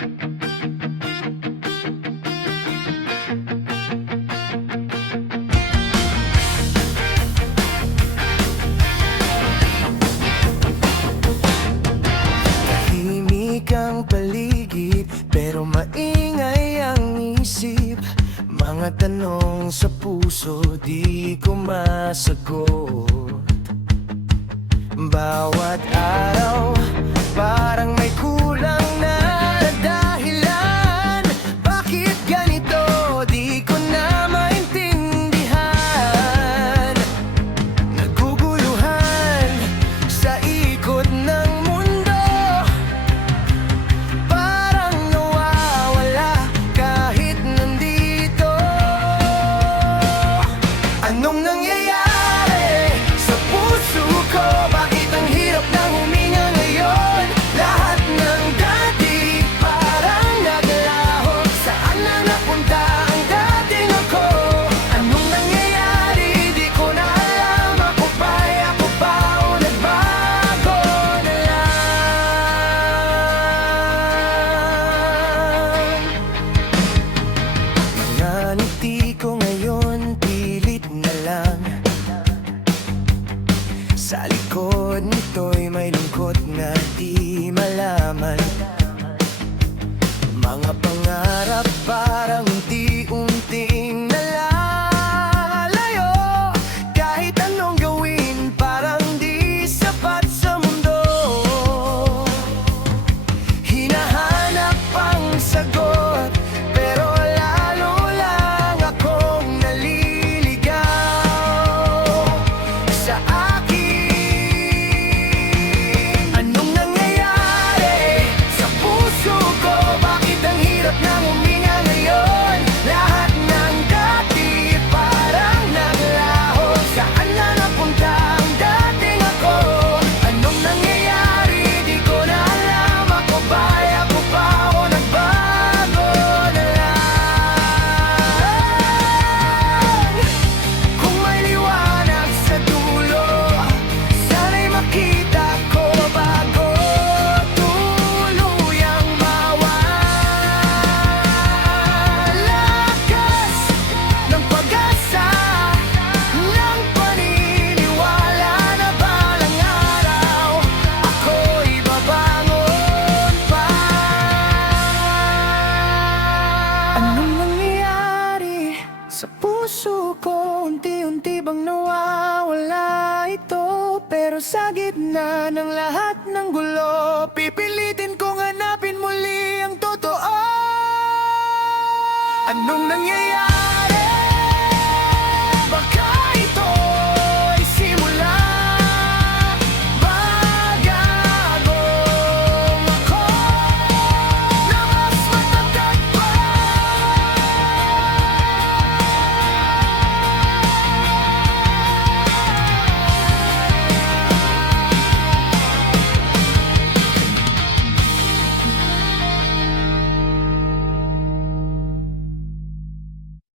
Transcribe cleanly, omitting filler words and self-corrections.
Tahimik ang paligid, pero maingay ang isip. Mga tanong sa puso, di ko masagot. Bawat araw, parang may kulang na dahilan. Bakit ganito? Di ko na maintindihan. Naguguluhan sa ikot ng mundo, parang nawawala kahit nandito. Anong nangyayari sa puso ko? Bakit ang hirap nang huminga ngayon? Lahat ng dati parang naglaho. Saan na napunta ang dating ako? Anong nangyayari? Di ko na alam. Ako ba o nagbago na lang? Mga ngiti ko ngayon pilit na lang. Sa likod nito'y may lungkot na di malaman. Mga pangarap parang unti-unting nalalayo. Kahit anong gawin parang di sapat sa mundo. Hinahanap ang sagot, pero lalo lang akong naliligaw sa akin. Anong nangyayari sa puso ko? Bakit ang hirap nang huminga ngayon? Lahat ng dati parang naglaho. Saan na napunta ang dating ako? Anong nangyayari? Di ko na alam. Ako ba o nagbago na lang? Kung may liwanag sa dulo, sana'y makita ko bago tuluyang mawalakas ng pag-asa, ng paniniwala na balang araw ako'y babangon pa. Anong nangyayari sa puso ko? Unti-unti bang nawawala ito? Pero sa gitna ng lahat ng gulo, pipilitin kong hanapin muli ang totoo. Anong nangyayari?